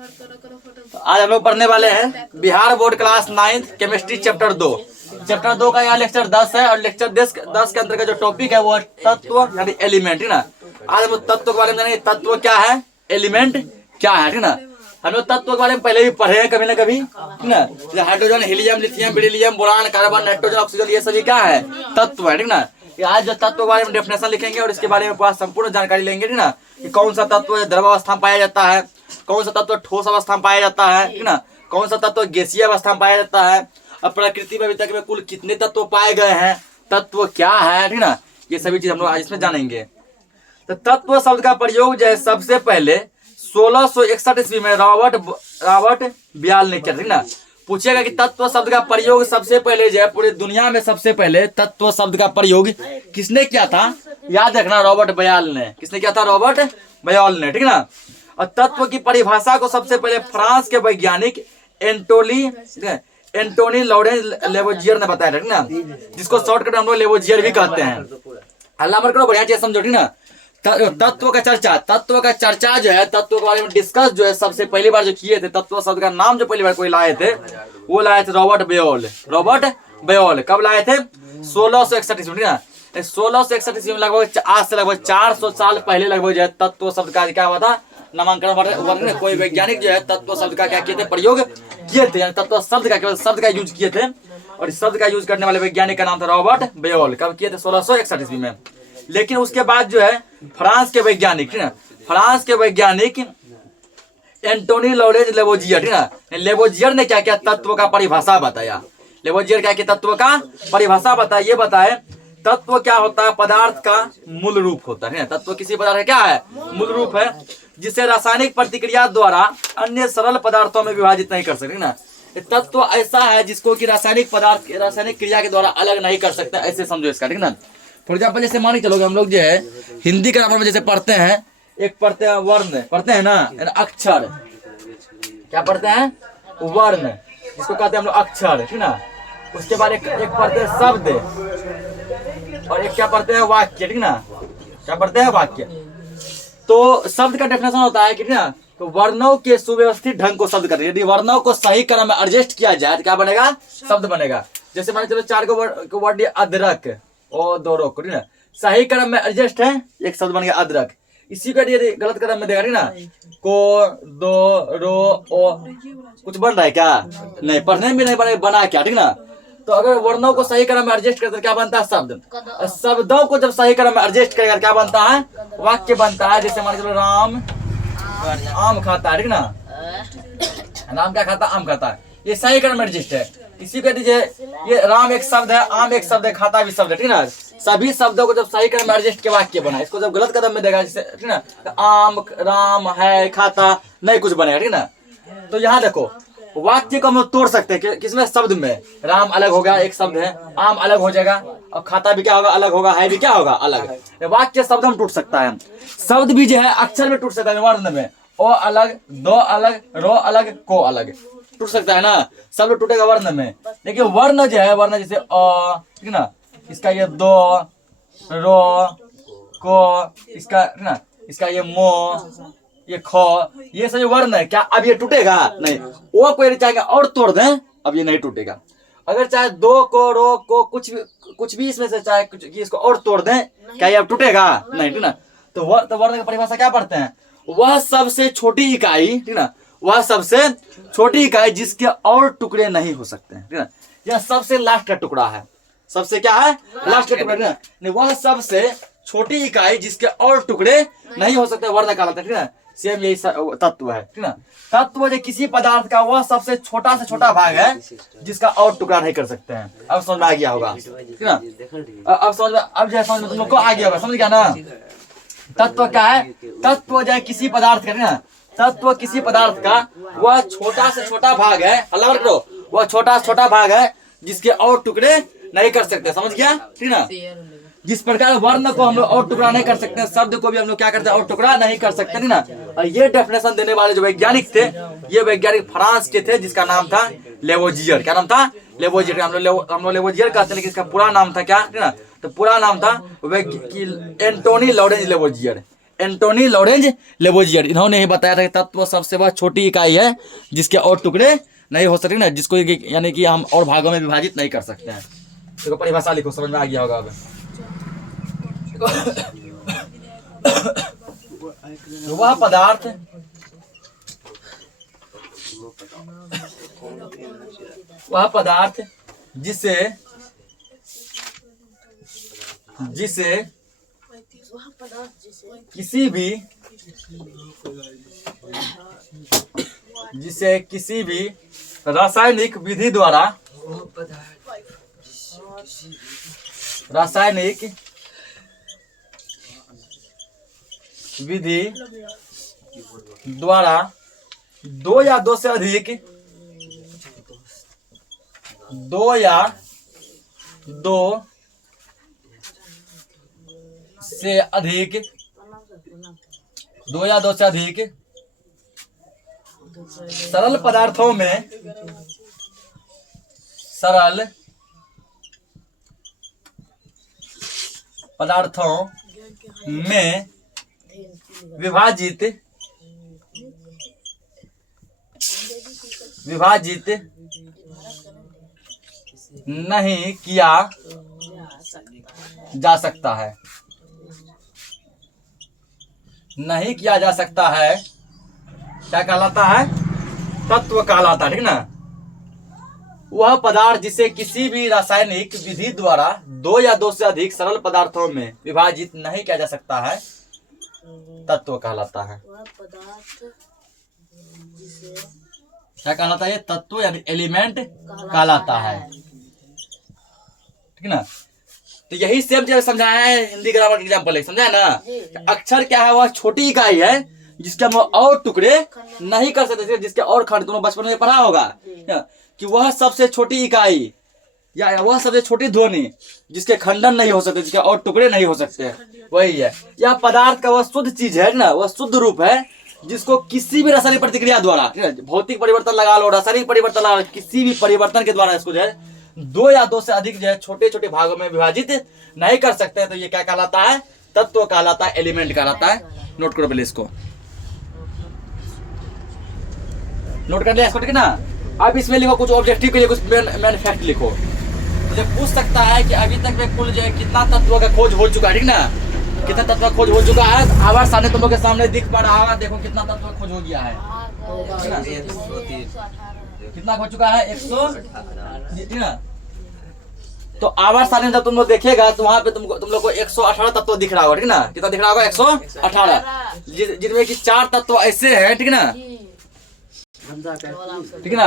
आज हम लोग पढ़ने वाले हैं Bihar board class 9 chemistry chapter 2। Chapter 2 का यहाँ लेक्चर 10 है और लेक्चर 10 के अंदर का जो टॉपिक है वो तत्व यानी एलिमेंट, है ना। आज हम लोग तत्व के बारे में जानेंगे, तत्व क्या है, एलिमेंट क्या है, ठीक ना। हम लोग तत्व के बारे में पहले भी पढ़े हैं कभी ना कभी, ठीक ना। जैसे hydrogen, helium, lithium, beryllium, boron, carbon, nitrogen, oxygen, ये सभी क्या है, तत्व है, ठीक ना। आज जो तत्व के बारे में डेफिनेशन लिखेंगे और इसके बारे में पूरा संपूर्ण जानकारी लेंगे, ठीक ना। कि कौन सा तत्व द्रव अवस्था में पाया जाता है, कौन सा तत्व ठोस अवस्था में पाया जाता है, ठीक ना। कौन सा तत्व गैसीय अवस्था में पाया जाता है, अब प्रकृति में अभी तक में कुल कितने तत्व पाए गए हैं, तत्व क्या है, ठीक ना। ये सभी चीज हम लोग आज इसमें जानेंगे। तो तत्व शब्द का प्रयोग जो है सबसे पहले 1661 ईस्वी में रॉबर्ट ब्याल ने किया, ठीक ना। पूछेगा कि तत्व शब्द का प्रयोग सबसे पहले जो है पूरी दुनिया में सबसे पहले तत्व शब्द का प्रयोग किसने किया था, याद रखना, रॉबर्ट बयाल ने। किसने किया था, रॉबर्ट बयाल ने, ठीक ना। और तत्व की परिभाषा को सबसे पहले फ्रांस के वैज्ञानिक एंटोनी लॉरेंस लेवोजियर ने बताया, ठीक ना। जिसको शॉर्टकट हम लोग लेवोजियर भी कहते हैं। अल्लाह करो, बढ़िया चीज समझो, ठीक ना। तत्व का चर्चा जो है, तत्व के बारे में डिस्कस जो है सबसे पहली बार जो किए थे, तत्व शब्द का नाम जो पहली बार कोई लाए थे वो लाए थे रॉबर्ट बयाल। कब लाए थे, 1661 ईस्वी, ठीक ना। 1661 ईस्वी में लगभग आज से लगभग 400 साल पहले लगभग जो है तत्व शब्द का क्या हुआ था, नामांकन। कोई वैज्ञानिक जो है तत्व शब्द का क्या किए थे, प्रयोग किए थे। तत्व शब्द का केवल शब्द का यूज किए थे और इस शब्द का यूज करने वाले वैज्ञानिक का नाम था रॉबर्ट बयाल। कब किए थे, 1661 ईस्वी में। लेकिन उसके बाद जो है फ्रांस के वैज्ञानिक, ठीक ना, फ्रांस के वैज्ञानिक एंटोनी लॉरेंस लेवोजियर, ठीक ना। लेवोजियर ने क्या किया, तत्व का परिभाषा बताया। लेवोजियर क्या किया, तत्व का परिभाषा बताया। ये बताए तत्व क्या होता है, पदार्थ का मूल रूप होता है। तत्व किसी पदार्थ का क्या है, मूल रूप है, जिसे रासायनिक प्रतिक्रिया द्वारा अन्य सरल पदार्थों में विभाजित नहीं कर सकते, ना। तत्व ऐसा है जिसको कि रासायनिक क्रिया के द्वारा अलग नहीं कर सकते, ऐसे समझो इसका, ठीक ना। फॉर एग्जाम्पल जैसे मान के चलोगे, हम लोग जो है हिंदी ग्रामर में जैसे पढ़ते हैं, एक पढ़ते हैं वर्ण, पढ़ते हैं ना, अक्षर। क्या पढ़ते हैं, वर्ण, जिसको कहते हैं हम लोग अक्षर, ठीक ना। उसके बाद एक पढ़ते हैं शब्द और एक क्या पढ़ते हैं, वाक्य, ठीक ना। क्या पढ़ते हैं, वाक्य। तो शब्द का डेफिनेशन होता है कि, ठीक ना, तो वर्णों के सुव्यवस्थित ढंग को शब्द करते हैं। यदि वर्णों को सही क्रम में एडजस्ट किया जाए तो क्या बनेगा, शब्द बनेगा। जैसे मान चलो 4 को वर्ड अदरक और दो रोक, ठीक ना, सही क्रम में एडजस्ट है, एक शब्द बन गया अदरक। इसी को यदि गलत क्रम में देगा, ठीक ना, को, दो, रो, ओ, कुछ बन रहा है क्या, नहीं, पढ़ने में नहीं बना क्या, ठीक ना। तो अगर वर्णों को सही क्रम में एडजस्ट करते क्या बनता है, शब्द। शब्दों को जब सही क्रम में एडजस्ट करेगा क्या बनता है, वाक्य बनता है। जैसे मान चलो राम आम खाता है, ठीक ना, राम क्या खाता, आम खाता है, ये सही क्रम में एडजस्ट है। इसी को दीजिए, ये राम एक शब्द है, आम एक शब्द है, खाता भी शब्द है, ठीक ना। सभी शब्दों को जब सही क्रम में एडजस्ट के वाक्य बना, इसको जब गलत कदम में देगा, जैसे, ठीक ना, आम, राम है, खाता, नहीं कुछ बनेगा, ठीक ना। तो यहाँ देखो, वाक्य को हम लोग तोड़ सकते हैं किसमें, शब्द में। राम अलग हो गया, एक शब्द है, आम अलग हो जाएगा, और खाता भी क्या होगा, अलग होगा, है भी क्या होगा, अलग। वाक्य शब्द हम टूट सकता है, शब्द भी जो है अक्षर में टूट सकता है, वर्ण में, ओ अलग, दो अलग, रो अलग, को अलग टूट सकता है ना, सब टूटेगा वर्ण में। लेकिन वर्ण जो है, वर्ण जैसे अ, ठीक ना, इसका ये दो, रो, को, इसका, ठीक ना, इसका ये मो, ये खो, ये सब वर्ण है। क्या अब ये टूटेगा, नहीं। वो कोई चाहेगा और तोड़ दें, अब ये नहीं टूटेगा। अगर चाहे दो को, रो को, कुछ भी इसमें से चाहे कुछ इसको और तोड़ दें, क्या ये अब टूटेगा, नहीं, ठीक ना। तो वर्ण की परिभाषा क्या पढ़ते हैं, वह सबसे छोटी इकाई, ठीक ना, वह सबसे छोटी इकाई जिसके और टुकड़े नहीं हो सकते हैं, ठीक ना। यह सबसे लास्ट का टुकड़ा है, सबसे क्या है, लास्ट का टुकड़ा, नहीं, वह सबसे छोटी इकाई जिसके और टुकड़े नहीं हो सकते, वर्ण कहलाता है, ठीक ना। सेम यही तत्व है, ठीक ना। तत्व जो किसी पदार्थ का वह सबसे छोटा से छोटा भाग है जिसका और टुकड़ा नहीं कर सकते हैं। अब समझ में आ गया होगा, ठीक ना। अब समझ में, अब जो समझ में तुम लोग को आ गया होगा, समझ गया ना। तत्व क्या है, तत्व जो है किसी पदार्थ का, ना, तत्व किसी पदार्थ का वह छोटा से छोटा भाग है, अल्लाह करो, वह छोटा से छोटा भाग है जिसके और टुकड़े नहीं कर सकते, समझ गया, ठीक ना। जिस प्रकार वर्ण को हम लोग और टुकड़ा नहीं कर सकते, शब्द को भी हम लोग क्या करते हैं, और टुकड़ा नहीं कर सकते, नहीं ना। और ये डेफिनेशन देने वाले जो वैज्ञानिक थे, ये वैज्ञानिक फ्रांस के थे, जिसका नाम था लेवोजियर। क्या नाम था, लेवोजियर। हम लोग लेवोजियर कहते हैं, लेकिन इसका पूरा नाम था क्या, ठीक ना। तो पूरा नाम था Antoine Laurent Lavoisier. Antoine Laurent Lavoisier, इन्होंने ही बताया था कि तत्व सबसे वह छोटी इकाई है जिसके और टुकड़े नहीं हो सकते ना, जिसको यानी कि हम और भागों में विभाजित नहीं कर सकते हैं। देखो परिभाषा लिखो, समझ में आ गया होगा अब। वह पदार्थ जिसे किसी भी रासायनिक विधि द्वारा दो या दो से अधिक सरल पदार्थों में विभाजित नहीं किया जा सकता है, क्या कहलाता है? तत्व कहलाता है, ठीक ना। वह पदार्थ जिसे किसी भी रासायनिक विधि द्वारा दो या दो से अधिक सरल पदार्थों में विभाजित नहीं किया जा सकता है, तत्व कहलाता है। क्या कहलाता है? तत्व यानी एलिमेंट कहलाता है, ठीक ना। तो यही सेम चीज समझाया है हिंदी ग्रामर एग्जाम्पल, समझा है ना। अक्षर क्या है? वह छोटी इकाई है जिसके हम और टुकड़े नहीं कर सकते, जिसके और खंड, तुमने बचपन में पढ़ा होगा कि वह सबसे छोटी इकाई या वह सबसे छोटी ध्वनि जिसके खंडन नहीं हो सकते, जिसके और टुकड़े नहीं हो सकते, वही है। यह पदार्थ का वह शुद्ध चीज है ना, वह शुद्ध रूप है जिसको किसी भी रासायनिक प्रतिक्रिया द्वारा, भौतिक परिवर्तन लगा लो, रासायनिक परिवर्तन लगा लो, किसी भी परिवर्तन के द्वारा इसको जो है दो या दो से अधिक जो है छोटे छोटे भागों में विभाजित नहीं कर सकते, तो ये क्या कहलाता है? तत्व कहलाता है, एलिमेंट कहलाता है। नोट करो पहले इसको, नोट कर लिया इसको, ठीक है ना। अब इसमें लिखो कुछ ऑब्जेक्टिव के लिए कुछ मेन फैक्ट लिखो। मुझे पूछ सकता है कि अभी तक में कुल जो है कितना तत्व का खोज हो चुका है, ठीक ना, कितना तत्व का खोज हो चुका है। आवाज सामने तुम लोग के सामने दिख पा रहा होगा, देखो कितना तत्व का खोज हो गया है, कितना हो चुका है? 100, ठीक ना। तो आवाज सामने जब तुम लोग देखेगा तो वहां पे तुम लोग को 118 तत्व दिख रहा होगा, ठीक ना। कितना दिख रहा होगा? 118, जिसमें कि 4 तत्व ऐसे हैं, ठीक ना, ठीक है ना।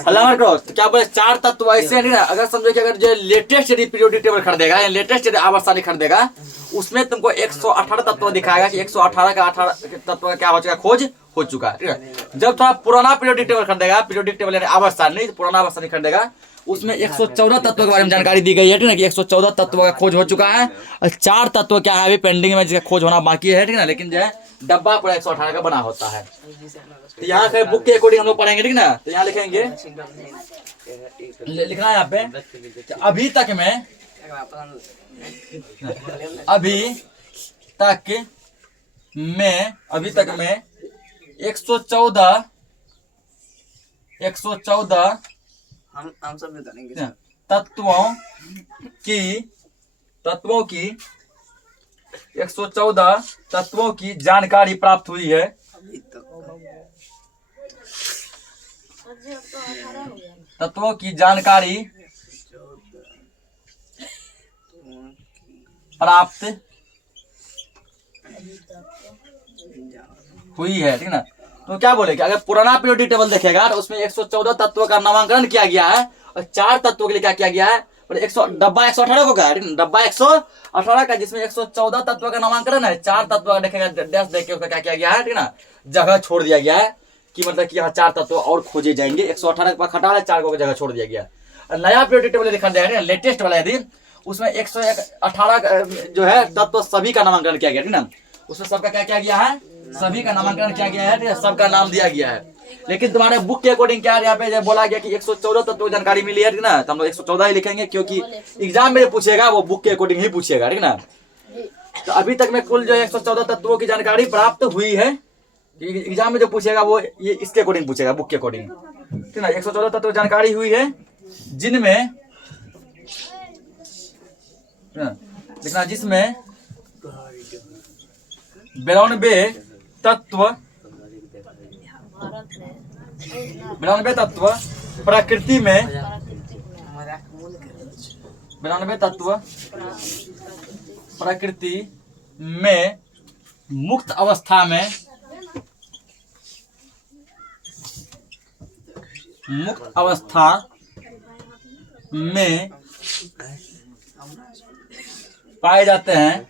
अल्लाह करो, तो क्या बोले 4 तत्व ऐसे हैं, ठीक ना। अगर समझो कि अगर जो लेटेस्ट यदि पीरियोडिक टेबल खरीदेगा या लेटेस्ट यदि आवर्त खरीदेगा, उसमें तुमको 118 तत्व दिखाएगा कि 118 का 18 तत्व का क्या हो चुका, खोज हो चुका है, ठीक है। जब थोड़ा पुराना पीरियोडिक टेबल खरीदेगा, पीरियोडिक टेबल यानी आवर्त सारणी, पुराना आवर्त सारणी खरीदेगा, उसमें 114 तत्व के बारे में जानकारी दी गई है, ठीक ना, कि 114 तत्व का खोज हो चुका है और 4 तत्व क्या है अभी पेंडिंग में, जिसका खोज होना बाकी है, ठीक ना। लेकिन जो है डब्बा पूरा 118 का बना होता है। तो यहाँ के बुक के अकॉर्डिंग हम लोग पढ़ेंगे, ठीक ना। तो यहाँ लिखेंगे, लिखना है यहाँ पे, अभी तक में 114 हम सब बताएंगे तत्वों की 114 तत्वों की जानकारी प्राप्त हुई है। तत्वों की जानकारी प्राप्त हुई है, ठीक ना। तो क्या बोले कि अगर पुराना पीरियोडिक टेबल देखेगा तो उसमें 114 तत्वों का नामांकन किया गया है और 4 तत्वों के लिए क्या किया गया है, डब्बा 118 को क्या है, डब्बा 118 का, जिसमें 114 तत्व का नामांकन है, 4 तत्व का देखेगा, डैश देख के उसका क्या किया गया है, ठीक ना, जगह छोड़ दिया गया है कि मतलब कि यहाँ 4 तत्व और खोजे जाएंगे। 118 के हटा है, 4 को जगह छोड़ दिया गया। नया पीरियोडिक टेबल देखा जाएगा, लेटेस्ट वाला यदि, उसमें 118 जो है तत्व सभी का नामांकन किया गया, ठीक ना। उसमें सबका क्या किया गया है, सभी का नामांकन किया गया है, सबका नाम दिया गया है। लेकिन तुम्हारे बुक के अकॉर्डिंग क्या है, यहाँ पे बोला गया कि 114 तत्व की जानकारी मिली है, ठीक ना। तो हम लोग 114 ही लिखेंगे, क्योंकि एग्जाम में पूछेगा वो बुक के अकॉर्डिंग ही पूछेगा, ठीक ना। तो अभी तक में कुल जो है 114 तत्वों की जानकारी प्राप्त हुई है। एग्जाम में जो पूछेगा वो ये इसके अकॉर्डिंग पूछेगा, बुक के अकॉर्डिंग, ठीक है ना। 114 तत्व जानकारी हुई है जिनमें देखना, जिसमें 92 तत्व प्रकृति में, 92 तत्व प्रकृति में मुक्त अवस्था में, मुक्त अवस्था में पाए जाते हैं,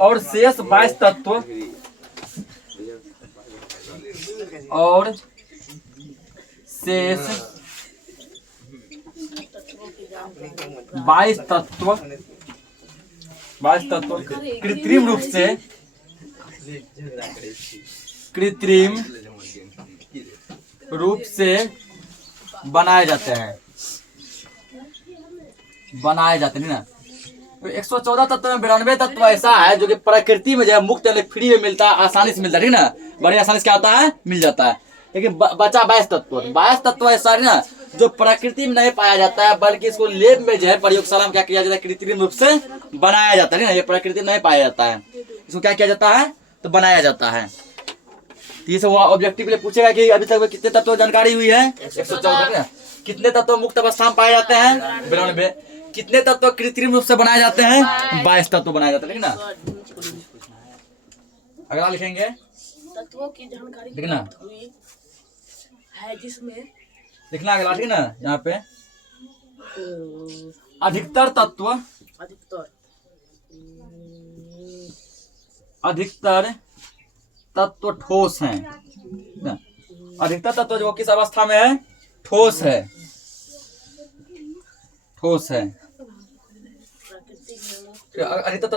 और शेष 22 तत्व, और शेष 22 तत्व कृत्रिम रूप से बनाए जाते हैं ना। तो 114 तत्व में 92 तत्व ऐसा है जो कि प्रकृति में जो है मुक्त यानी फ्री में मिलता है, आसानी से मिलता है, ठीक ना, बड़ी आसानी से क्या होता है, मिल जाता है। लेकिन बचा 22 तत्व ऐसा है ना जो प्रकृति में नहीं पाया जाता है, बल्कि इसको लैब में जो है प्रयोगशाला में क्या किया जाता है, कृत्रिम रूप से बनाया जाता है ना। ये प्रकृति में नहीं पाया जाता है, इसको क्या किया जाता है, तो बनाया जाता है। तो ये सब ऑब्जेक्टिव के लिए पूछेगा कि अभी तक कितने तत्व जानकारी हुई है, 114। कितने तत्व मुक्त अवस्था में पाए जाते हैं, 92। कितने तत्व कृत्रिम रूप से बनाए जाते हैं, 22 तत्व बनाए जाते हैं, ठीक ना। अगला लिखेंगे तत्वों की जानकारी लिखना हुई है जिसमें, लिखना अगला, ठीक ना। यहाँ पे अधिकतर तत्व ठोस हैं। अधिकतर तत्व जो किस अवस्था में है, ठोस है। अधिकतर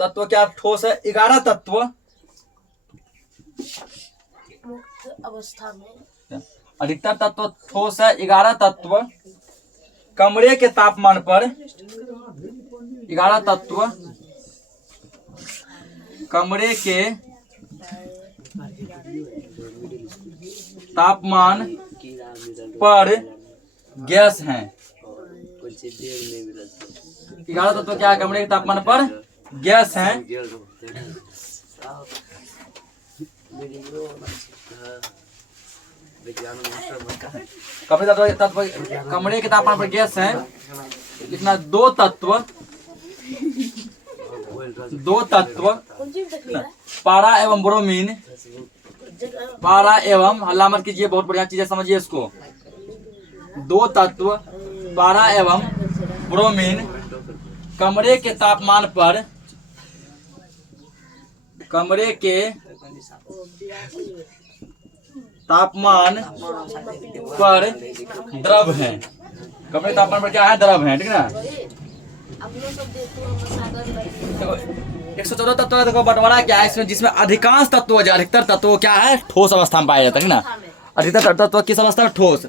तत्व क्या ठोस है, 11 तत्व मुक्त अवस्था में, अधिकतर तत्व ठोस है, 11 तत्व कमरे के तापमान पर, 11 तत्व कमरे के तापमान पर गैस हैं। 11 तत्व क्या है, कमरे के तापमान पर गैस हैं। कमरे के तापमान पर गैस है। लिखना दो तत्व पारा एवं ब्रोमीन, पारा एवं, हल्ला मत कीजिए, बहुत बढ़िया चीज है, समझिए इसको। दो तत्व पारा एवं ब्रोमीन कमरे के तापमान पर द्रव है। कमरे तापमान पर क्या है, द्रव है, ठीक है ना। 114 तत्व का देखो बंटवारा क्या है इसमें, जिसमें अधिकांश तत्व, अधिकतर तत्व क्या है, ठोस अवस्था में पाया जाता है ना। अधिकतर तत्व किस अवस्था में, ठोस।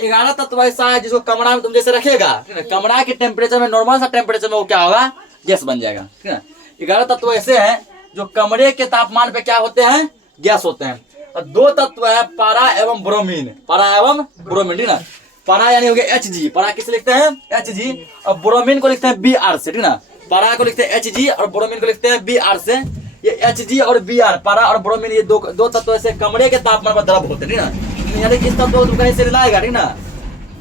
11 तत्व ऐसा है जिसको कमरा में तुम जैसे रखेगा, कमरा के टेम्परेचर में, नॉर्मल सा टेम्परेचर में वो क्या होगा, गैस बन जाएगा, ठीक है। 11 तत्व ऐसे हैं जो कमरे के तापमान पे क्या होते हैं, गैस होते हैं। और दो तत्व है पारा एवं ब्रोमीन, ठीक ना। पारा यानी हो गया Hg, पारा किसे लिखते हैं, Hg, और ब्रोमीन को लिखते हैं Br से, ठीक ना। पारा को लिखते हैं Hg और ब्रोमीन को लिखते हैं Br से। ये Hg और Br, पारा और ब्रोमीन, ये दो तत्व ऐसे कमरे के तापमान पर द्रव होते हैं, ठीक ना। यानी कि इस तत्व को तुम कहीं से लाएगा, ठीक ना।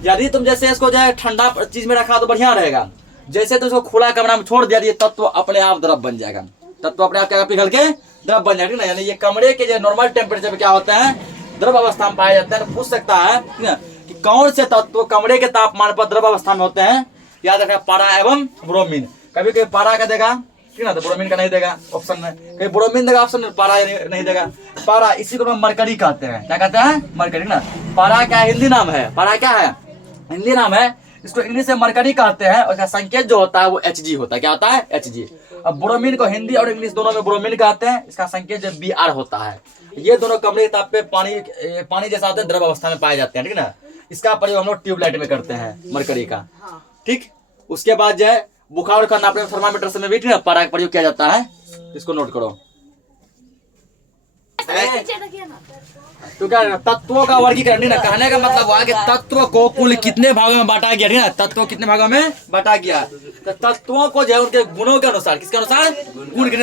यदि तुम जैसे इसको जो है ठंडा चीज में रखा तो बढ़िया रहेगा, जैसे तुम इसको खुला कमरा में छोड़ दिया, ये तत्व अपने आप द्रव बन जाएगा, तत्व अपने आप क्या पिघल के द्रव बन जाएगा, ठीक ना। यानी ये कमरे के जो नॉर्मल टेम्परेचर पे क्या होता है, द्रव अवस्था में पाया जाता है। तो पूछ सकता है कि कौन से तत्व कमरे के तापमान पर द्रव अवस्था में होते हैं, याद रखना, पारा एवं ब्रोमीन। कभी कभी पारा का देगा, ठीक ना, तो ब्रोमीन का नहीं देगा ऑप्शन में, कभी ब्रोमीन देगा ऑप्शन में, पारा नहीं देगा। पारा इसी को मरकरी कहते हैं, क्या कहते हैं, मरकरी ना। पारा क्या हिंदी नाम है, पारा क्या है, हिंदी नाम है, इसको इंग्लिश में मरकरी कहते हैं। और इसका संकेत जो होता है वो Hg होता है, क्या होता है, Hg। अब ब्रोमीन को हिंदी और इंग्लिश दोनों में ब्रोमीन कहते हैं, इसका संकेत जो Br होता है। ये दोनों कमरे के ताप पे पानी जैसा होता है, द्रव अवस्था में पाए जाते हैं, ठीक है ना। इसका प्रयोग हम लोग ट्यूबलाइट में करते हैं, मरकरी का, ठीक। उसके बाद जो है बुखार का नापने में थर्मामीटर से भी पारा का प्रयोग किया जाता है, इसको नोट करो। तो क्या तत्वों का वर्गीकरण, ना कहने का मतलब हुआ कि तत्व को कुल कितने भागों में बांटा गया, ठीक है ना। तत्व कितने भागों में बांटा गया, तो तत्वों को जो है उनके गुणों के अनुसार, किसके अनुसार, गुण के,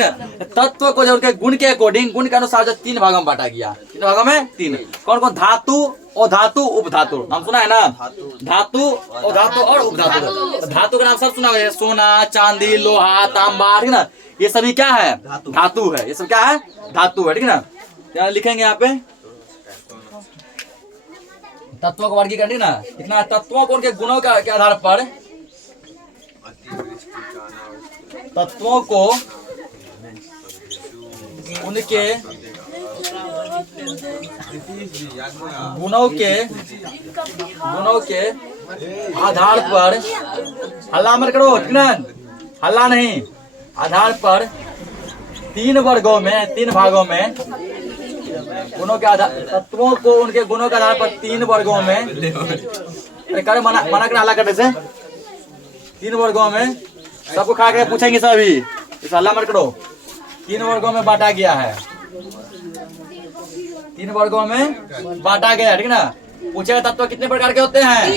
तत्व को जो उनके गुण के अकॉर्डिंग, गुण के अनुसार जो 3 भागों में बांटा गया। कितने भागों में? 3। कौन कौन? धातु, अधातु, उपधातु। नाम सुना है ना? धातु, अधातु और उपधातु। धातु का नाम सब सुना है, सोना, चांदी, लोहा, तांबा, ठीक है ना। ये सभी क्या है? धातु है। ये सब क्या है? धातु है, ठीक है ना। क्या लिखेंगे यहाँ पे? तत्वों का वर्गीकरण ना, इतना तत्वों को उनके गुणों के आधार पर, तत्वों को उनके गुणों के आधार पर, हल्ला मत करो, हल्ला नहीं, आधार पर 3 वर्गों में, 3 भागों में, गुणों के आधार, तत्वों को उनके गुणों के आधार पर 3 वर्गों में, करे मना करना, हल्ला करने से 3 वर्गों में, सबको खा के पूछेंगे सभी, इस हल्ला मत करो। 3 वर्गों में बांटा गया है, 3 वर्गों में बांटा गया है, ठीक है ना। पूछेगा तत्व कितने प्रकार के होते हैं?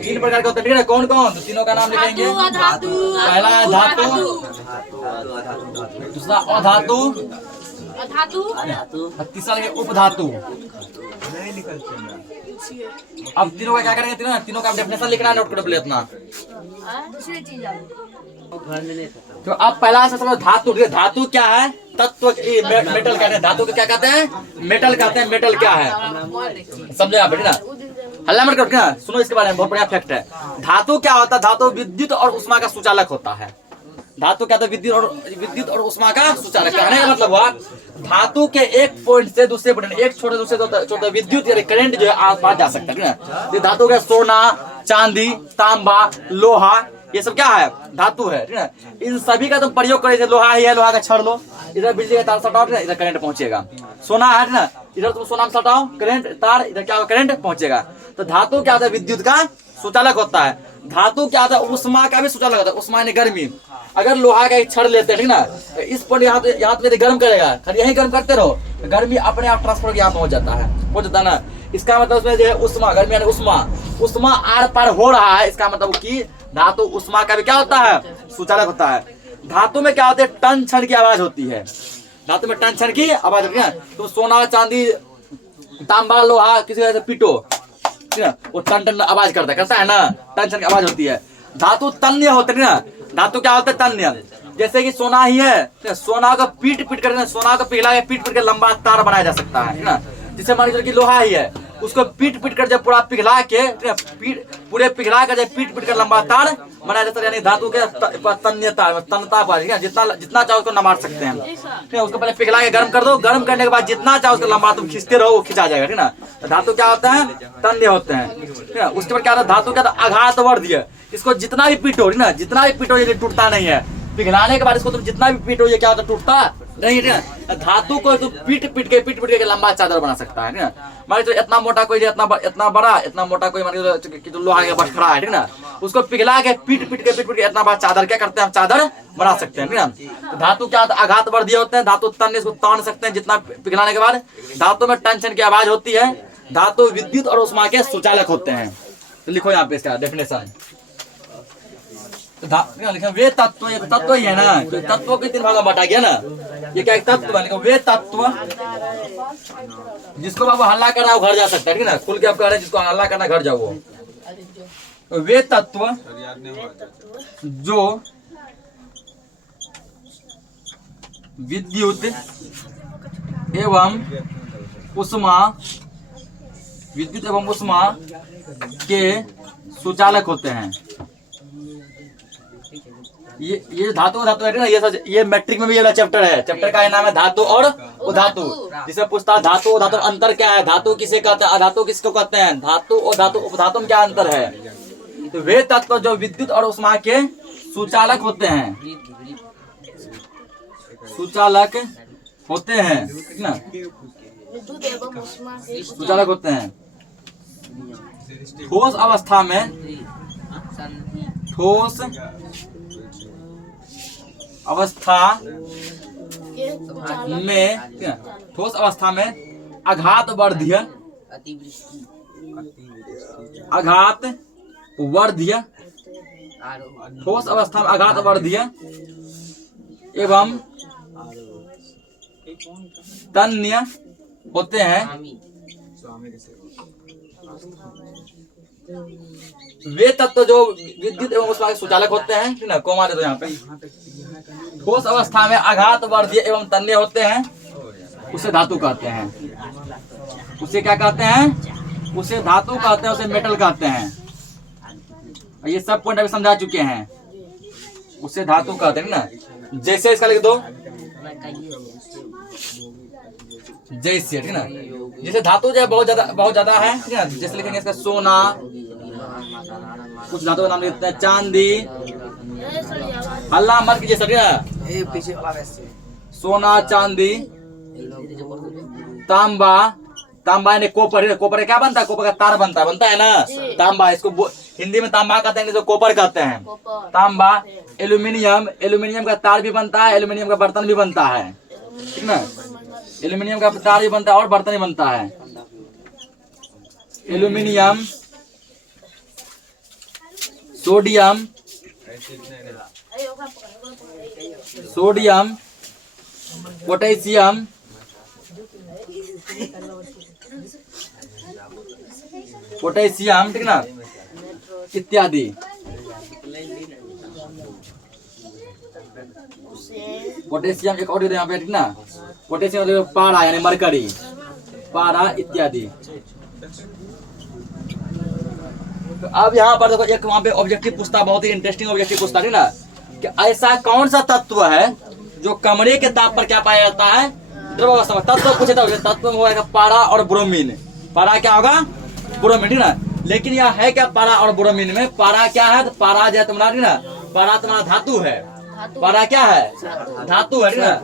3 प्रकार के होते हैं, ठीक है ना। कौन कौन? तो तीनों का नाम लिखेंगे। पहला है धातु, दूसरा अधातु, तीसरा है उपधातु। अब तीनों का क्या करेंगे? तीनों का डेफिनेशन लिखना है, नोट करो पहले अपना। तो अब पहला से समझो धातु। धातु क्या है? तत्व, मेटल कहते हैं। धातु को क्या कहते हैं? मेटल कहते हैं। मेटल क्या है समझे आप, ना हल्ला मत करो, क्या सुनो इसके बारे में, बहुत बढ़िया फैक्ट है। धातु क्या होता है? धातु विद्युत और उष्मा का सुचालक होता है। धातु क्या था? विद्युत और उष्मा का सुचालक। कहने का मतलब हुआ धातु के एक पॉइंट से दूसरे पॉइंट, एक छोटे दूसरे विद्युत या करंट जो है आस-पास जा सकता है ना। धातु का सोना, चांदी, तांबा, लोहा, ये सब क्या है? धातु है, ठीक है। इन सभी का तुम प्रयोग करें, लोहा ही है, लोहा का छड़ लो, इधर बिजली का तार सटाओ, इधर करंट पहुंचेगा। सोना है ना, इधर तुम सोना में सटाओ, करंट तार, इधर क्या होगा? करंट पहुंचेगा। तो धातु क्या होता है? विद्युत का सुचालक होता है। धातु क्या होता है? उष्मा का भी सुचालक होता है। उष्मा यानी गर्मी। अगर लोहा का एक छड़ लेते हैं, ठीक ना, तो इस पर यहाँ पे गर्म करेगा, खाली यही गर्म करते रहो, तो गर्मी अपने आप ट्रांसफर यहाँ पहुंच जाता है ना। इसका मतलब उसमें जो है उष्मा, गर्मी यानी उष्मा आर पार हो रहा है। इसका मतलब कि धातु उष्मा का भी क्या होता है? सुचालक होता है। धातु में क्या होता है? टन क्षण की आवाज होती है। धातु में टन क्षण की आवाज होती है। तो सोना, चांदी, तांबा, लोहा किसी वजह से पीटो, ठीक है, वो टन टन आवाज करता है ना, टन क्षण की आवाज होती है। धातु तन्य होते हैं ना। धातु क्या होता है? तन्य। जैसे कि सोना ही है, सोना का पीट कर, सोना का पिघला के पीट के लंबा तार बनाया जा सकता है ना। जिसे मान लीजिए कि लोहा ही है, उसको पीट कर जब पूरा पिघला के, पूरे पिघला कर जब पीट कर लंबा तार बनाया जाता है, यानी धातु के तन्यता पर, जितना चाहो उसको नमार सकते हैं, ठीक है। उसको पहले पिघला के गर्म कर दो, गर्म करने के बाद जितना चाहो उसको लंबा तुम खींचते रहो, वो खींचा जाएगा, ठीक ना। तो धातु क्या होता है? तन्य होते हैं, ठीक है। उसके बाद क्या होता है? धातु क्या होता है? आघातवर्धीय। इसको जितना भी पीटो, ठीक ना, जितना भी पीटो ये टूटता नहीं है। पिघलाने के बाद इसको तुम जितना भी पीटो, ये क्या होता है? टूटता नहीं, ठीक है। धातु को तुम पीट के लंबा चादर बना सकता है, ठीक है। मान लो इतना मोटा कोई, इतना बड़ा, इतना मोटा कोई, मान लो जो लोहा के बस खड़ा है, ठीक ना, उसको पिघला के पीट के इतना बड़ा चादर क्या करते हैं? हम चादर बना सकते हैं, ठीक ना। तो धातु क्या होता है? आघातवर्धीय होते हैं। धातु तन्य, इसको तान सकते हैं जितना पिघलाने के बाद। धातु में टेंशन की आवाज होती है। धातु विद्युत और उष्मा के सुचालक होते हैं। तो लिखो यहाँ पे इसका डेफिनेशन। तो वे तत्व, ये तत्व ही है ना। तो तत्व के 3 भागों में बांटा गया ना। ये क्या एक तत्व है? वे तत्व, जिसको बाबू हल्ला करना वो घर जा सकता है, ठीक है ना। खुल के आप कह रहे हैं जिसको हल्ला करना घर जाओ वो। वे तत्व जो विद्युत एवं उष्मा के सुचालक होते हैं। ये धातु है ना। ये मैट्रिक में भी ये चैप्टर है। चैप्टर का नाम है धातु और उधातु। जिसे पूछता है धातु और धातु अंतर क्या है, धातु किसे कहते हैं, अधातु किसको कहते हैं, धातु और धातु उपधातु में क्या अंतर है। तो वे तत्व जो विद्युत और उष्मा के सुचालक होते हैं, सुचालक होते हैं, ठीक ना। विद्युत एवं ऊष्मा के सुचालक होते हैं। ठोस अवस्था में ठोस अवस्था के कुचालक में ठोस अवस्था में आघात वर्ध्य आघात वर्ध्य ठोस अवस्था में आघात वर्ध्य एवं तन्य होते हैं। वे तत्व जो विद्युत एवं ऊष्मा के सुचालक होते हैं, ठीक ना, कोमा दे दो यहाँ पे। ठोस अवस्था में आघात वर्ध्य एवं तन्य होते हैं, उसे धातु कहते हैं। उसे क्या कहते हैं? उसे धातु कहते हैं, उसे मेटल कहते हैं। ये सब पॉइंट अभी समझा चुके हैं। उसे धातु कहते हैं ना। जैसे इसका लिख दो, जैसे, ठीक ना। जैसे धातु जो है बहुत ज्यादा है, ठीक है। जैसे लिखेंगे इसका सोना, कुछ धातु का नाम लिखते हैं चांदी, हल्ला मत कीजिए सर, पीछे वाला वैसे सोना, चांदी, तांबा, तांबा यानी कोपर। कोपर क्या बनता है? कोपर का तार बनता है ना, तांबा। इसको हिंदी में तांबा कहते हैं, इंग्लिश में कोपर कहते हैं। तांबा, एल्यूमिनियम, एल्यूमिनियम का तार भी बनता है, एल्यूमिनियम का बर्तन भी बनता है, ठीक ना। एल्यूमिनियम का तार भी बनता है और बर्तन भी बनता है। Aluminium, sodium, sodium, potassium, potassium, ठीक ना, इत्यादि। पोटेशियम एक और यहाँ पे, ठीक ना। पोटेशियम पारा यानी मरकरी, पारा इत्यादि। तो अब यहाँ पर देखो, एक वहाँ पे ऑब्जेक्टिव पूछता, बहुत ही इंटरेस्टिंग ऑब्जेक्टिव पूछता, ठीक ना, कि ऐसा कौन सा तत्व है जो कमरे के ताप पर क्या पाया जाता है? द्रव अवस्था में। तत्व पूछे तो तत्व में होगा पारा और ब्रोमीन। पारा क्या होगा? ब्रोमीन, ठीक ना। लेकिन यह है क्या पारा और ब्रोमीन में? पारा क्या है? तो पारा जो है तुम्हारा, ठीक ना, पारा तुम्हारा धातु है। पारा क्या है? धातु है, ठीक ना।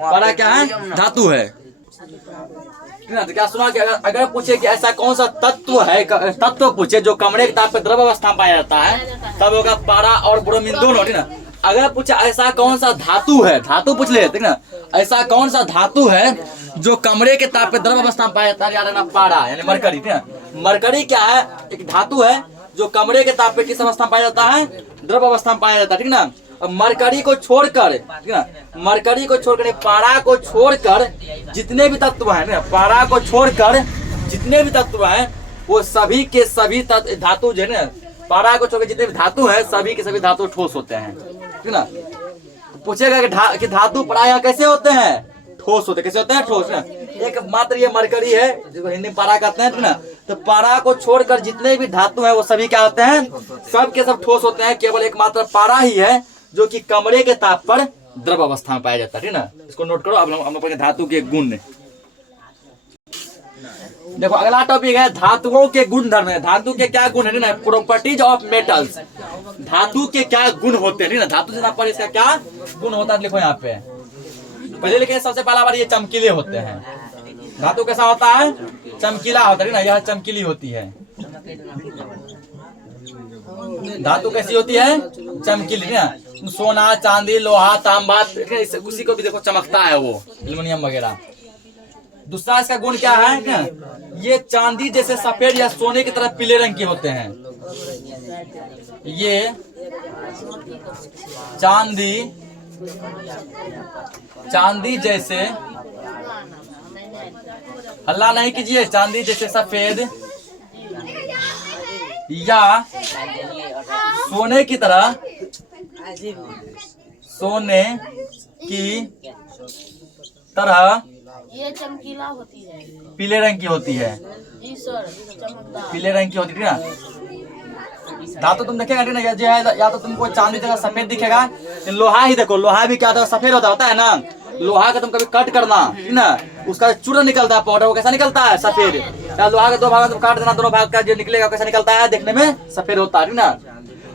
पारा क्या है? धातु है, ठीक ना। तो क्या सुना कि अगर पूछे कि ऐसा कौन सा तत्व है, तत्व पूछे जो कमरे के ताप पर द्रव अवस्था में पाया जाता है, तब होगा पारा और ब्रोमीन दोनों, ठीक ना। अगर पूछा ऐसा कौन सा धातु है, धातु पूछ ले, ठीक ना, ऐसा कौन सा धातु है जो कमरे के ताप पे द्रव अवस्था में पाया जाता है, याद रखना पारा यानी मरकरी, ठीक ना। मरकरी क्या है? एक धातु है जो कमरे के ताप पे किस अवस्था में पाया जाता है? द्रव अवस्था में पाया जाता है, ठीक ना। मरकरी को छोड़कर, ठीक ना, मरकरी को छोड़कर, पारा को छोड़कर जितने भी तत्व हैं ना, पारा को छोड़कर जितने भी तत्व हैं, वो सभी के सभी धातु जो है ना, पारा को छोड़कर जितने भी धातु हैं, सभी के सभी धातु ठोस होते हैं, ठीक ना। पूछेगा कि धातु प्रायः कैसे होते हैं? ठोस होते। कैसे होते हैं? ठोस ना। एक मात्र ये मरकरी है जिसको हिंदी में पारा कहते हैं, ठीक ना। तो पारा को छोड़कर जितने भी धातु हैं वो सभी क्या होते हैं? सब के सब ठोस होते हैं। केवल एक मात्र पारा ही है जो कि कमरे के ताप पर द्रव अवस्था में पाया जाता है, ठीक ना। इसको नोट करो। अब हम लोग धातु के गुण देखो। अगला टॉपिक है धातुओं के गुण धर्म। धातु के क्या गुण है ना? Properties of metals. धातु के क्या गुण होते हैं, ठीक ना। धातु से पर इसका क्या गुण होता है लिखो यहाँ पे। पहले लिखे सबसे पहला बार ये चमकीले होते हैं। धातु कैसा होता है? चमकीला होता है ना। यह चमकीली होती है। धातु कैसी होती है? चमकीली ना। सोना, चांदी, लोहा, तांबा, उसी को भी देखो चमकता है वो, एल्युमिनियम वगैरह। दूसरा इसका गुण क्या है ना? ये चांदी जैसे सफेद या सोने की तरह पीले रंग के होते हैं। ये चांदी जैसे, हल्ला नहीं कीजिए, चांदी जैसे सफेद या सोने की तरह, सोने की तरह ये चमकीला होती है, पीले रंग की होती है। जी सर, चमकदार पीले रंग की होती है ना। धातु तुम देखेगा ना, या तो तुमको चांदी जगह सफेद दिखेगा। लोहा ही देखो, लोहा भी क्या सफेद होता है ना। लोहा का तुम कभी कट करना, ठीक ना, उसका चूर्ण निकलता है, पाउडर, वो कैसा निकलता है? सफेद। या लोहा के दो भाग में काट देना, दोनों भाग का जो निकलेगा कैसा निकलता है? देखने में सफेद होता है, ठीक ना।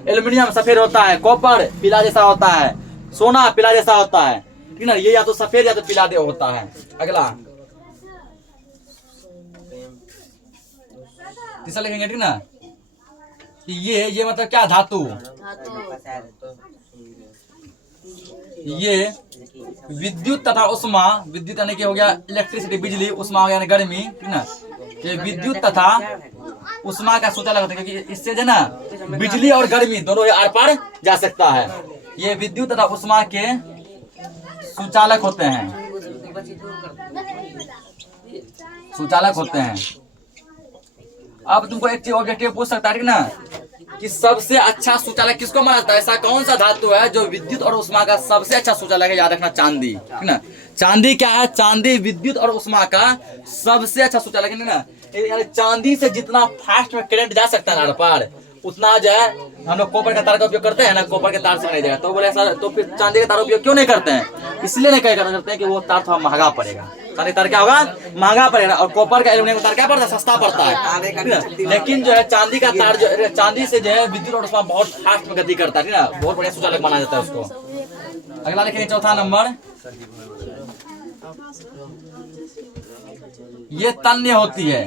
एल्यूमिनियम सफेद होता है, कॉपर पीला जैसा होता है, सोना पीला जैसा होता है, ठीक ना। ये या तो सफेद या तो पीला होता है। अगला तीसरा लिखेंगे, ठीक ना। ये मतलब क्या, धातु। धातु, ये विद्युत तथा उष्मा, विद्युत यानी कि हो गया इलेक्ट्रिसिटी बिजली, उष्मा हो गया यानी गर्मी, ठीक ना। ये विद्युत तथा उष्मा का सूचालक होता है, क्योंकि इससे जो है ना बिजली और गर्मी दोनों आर पार जा सकता है। ये विद्युत तथा उष्मा के सुचालक होते हैं, सुचालक होते हैं। अब तुमको एक चीज ऑब्जेक्टिव पूछ सकता है, ठीक ना, कि सबसे अच्छा सुचालक किसको माना जाता है? ऐसा कौन सा धातु है जो विद्युत और उष्मा का सबसे अच्छा सुचालक है? याद रखना, चांदी, ठीक ना। चांदी क्या है? चांदी विद्युत और उष्मा का सबसे अच्छा सुचालक है, ना। यानी चांदी से जितना फास्ट में करंट जा सकता है ना पार, उतना जो है हम लोग कॉपर का तार का उपयोग करते हैं ना, कॉपर के तार से नहीं जाएगा। तो बोले सर तो फिर चांदी का तार उपयोग क्यों नहीं करते हैं? इसलिए नहीं करते हैं कि वो तार थोड़ा महंगा पड़ेगा। चांदी तार क्या होगा? महंगा पड़ेगा। और कॉपर का एल्यूमिनियम का तार क्या पड़ता है? सस्ता पड़ता है। लेकिन जो है चांदी का तार, जो चांदी से जो है विद्युत और उष्मा बहुत फास्ट में गति करता है ना, बहुत बढ़िया सुचालक माना जाता है उसको। अगला लिखेंगे चौथा नंबर, ये तन्य होती है।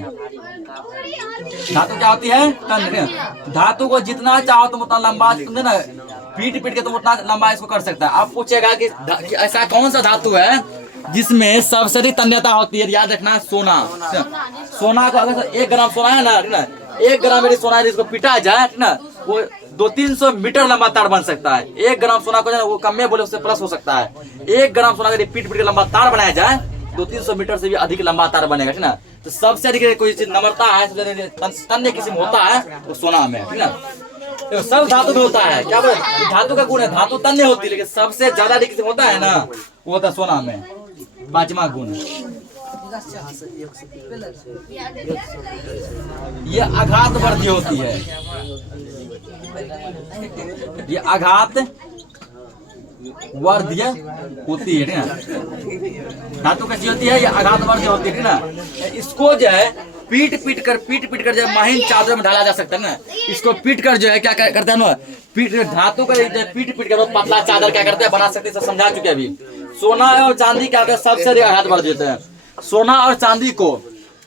धातु क्या होती है? तन्य। धातु को जितना चाहो तुम उतना लंबा, तुमने ना पीट के तुम उतना लंबा इसको कर सकता है। आप पूछेगा कि ऐसा कौन सा धातु है जिसमें सबसे अधिक तन्यता होती है? याद रखना, सोना। सोना को अगर 1 ग्राम सोना है ना, 1 ग्राम मेरी सोना है, इसको पिटा जाए ना, वो 200-300 मीटर लंबा तार बन सकता है। 1 ग्राम सोना को वो कम में बोले उससे प्लस हो सकता है। 1 ग्राम सोना अगर पीट के लंबा तार बनाया जाए, 200-300 मीटर से भी अधिक लंबा तार बनेगा, ठीक ना। तो सबसे अधिक कोई चीज नम्रता है, तन्य किस्म होता है वो सोना में, ठीक ना। तो सब धातु में होता है, क्या बोले धातु का गुण है, धातु तन्य होती है, लेकिन सबसे ज्यादा किस्म होता है ना, वो होता है सोना में। 5वां गुण, ये आघात वर्धी होती है। ये आघात वर्ध्य होती है, ठीक ना। धातु कैसी होती है? ये आघात वर्ध्य होती है, ठीक ना। इसको जो है पीट कर जो महीन चादर में ढाला जा सकता है ना। इसको पीट कर जो है क्या करते हैं ना, धातु का पीट कर पतला चादर क्या करते हैं, बना सकते हैं, समझा चुके अभी। सोना और चांदी क्या होता है? सबसे अधिक आघात वर्ध देते हैं। सोना और चांदी को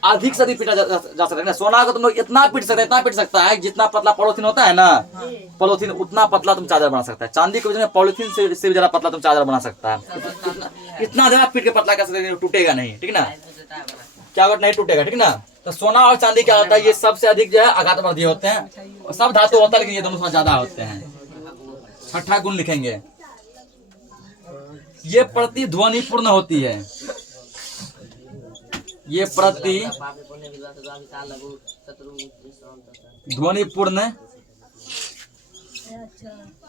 अधिक से अधिक पीटा जा सकता है ना। सोना को तुम लोग इतना पीट सकता है जितना पतला पॉलिथीन होता है ना, पॉलिथीन उतना पतला तुम चादर बना सकता है। चांदी को पॉलिथीन से भी ज्यादा पतला तुम चादर बना सकता है। इतना ज्यादा पीट के पतला कर सकते हैं, टूटेगा नहीं, ठीक ना। क्या होगा? नहीं टूटेगा, ठीक ना। तो सोना और चांदी क्या होता है? ये सबसे अधिक जो है आघात वर्धी होते हैं। सब धातु होता है लेकिन ये दोनों ज्यादा होते हैं। 6ठा गुण लिखेंगे, ये प्रतिध्वनिपूर्ण होती है। ये प्रतिध्वनिपूर्ण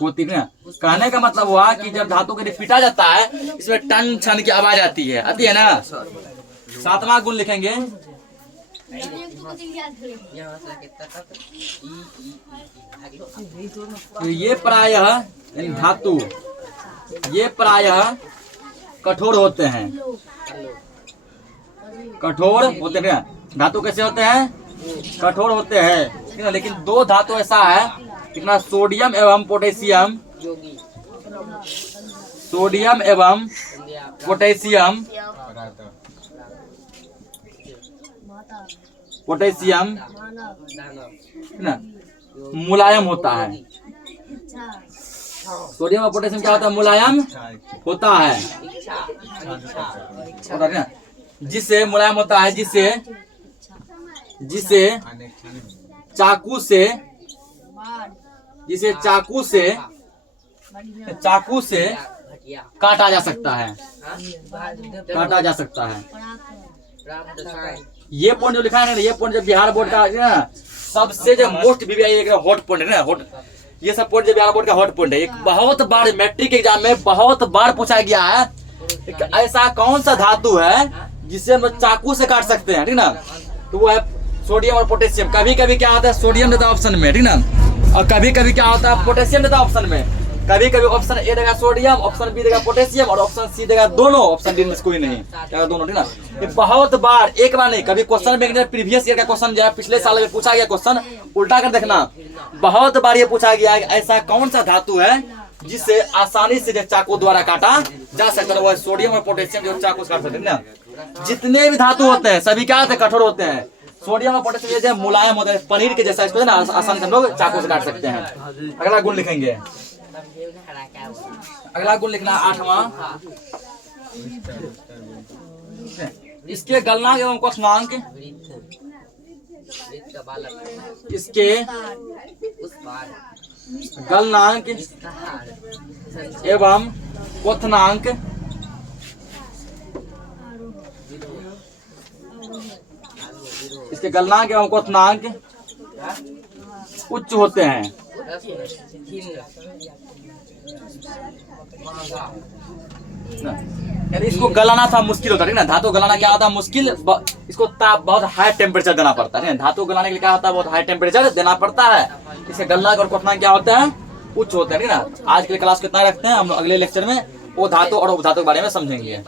होती है। कहने का मतलब हुआ कि जब धातु को पीटा जाता है, इसमें टन छन की आवाज आती है ना। 7वां गुण लिखेंगे, तो ये प्रायः धातु, ये प्रायः कठोर होते हैं। कठोर होते हैं, धातु कैसे होते हैं? कठोर होते हैं। लेकिन 2 धातु ऐसा है, कितना, सोडियम एवं पोटेशियम, सोडियम एवं पोटेशियम, पोटेशियम ना मुलायम होता है। सोडियम और पोटेशियम क्या होता है? मुलायम होता है, जिससे मुलायम होता है, जिसे चाकू से काटा जा सकता है, काटा जा सकता है। ये पॉइंट जो लिखा है ना, ये पॉइंट जो बिहार बोर्ड का है ना, सबसे जो मोस्ट हॉट पॉइंट है ना, हॉट, ये सब पॉइंट जो बिहार बोर्ड का हॉट पॉइंट है। एक बहुत बार मैट्रिक एग्जाम में बहुत बार पूछा गया है, ऐसा कौन सा धातु है जिसे हम चाकू से काट सकते हैं, ठीक ना। तो वो है सोडियम और पोटेशियम। कभी कभी क्या होता है, सोडियम देता है ऑप्शन में, ठीक ना, और कभी कभी क्या होता है, पोटेशियम देता है ऑप्शन में। कभी कभी ऑप्शन ए देगा सोडियम, ऑप्शन बी देगा पोटेशियम, और ऑप्शन सी देगा दोनों, ऑप्शन डी कोई नहीं, क्या दोनों, ठीक ना। ये बहुत बार, एक बार नहीं, कभी क्वेश्चन में प्रीवियस ईयर का क्वेश्चन जो है, पिछले साल में पूछा गया क्वेश्चन, उल्टा कर देखना, बहुत बार ये पूछा गया है ऐसा कौन सा धातु है जिससे आसानी से चाकू द्वारा काटा जा सकता है। वो सोडियम और पोटेशियम जो चाकू से काट सकते हैं ना। जितने भी धातु होते हैं सभी क्या होते हैं? कठोर होते हैं। सोडियम और पोटेशियम जैसे मुलायम होता है, पनीर के जैसा, इसको है ना आसान से हम लोग चाकू से काट सकते हैं। अगला गुण लिखेंगे, अगला गुण लिखना 8वां, इसके गलनांक एवं क्वथनांक, इसके गलनांक एवं क्वथनांक इसके गलनांक एवं क्वथनांक उच्च होते हैं। यानी इसको गलाना था मुश्किल होता है ना, धातु गलाना क्या होता है मुश्किल, इसको ताप बहुत हाई टेम्परेचर देना पड़ता है। धातु गलाने के लिए क्या होता है बहुत हाई टेम्परेचर देना पड़ता है। इसके गलनांक और क्वथनांक क्या होता है उच्च होते हैं ना। आज के लिए क्लास कितना रखते हैं हम लोग, अगले लेक्चर में वो धातु और उपधातु के बारे में समझेंगे।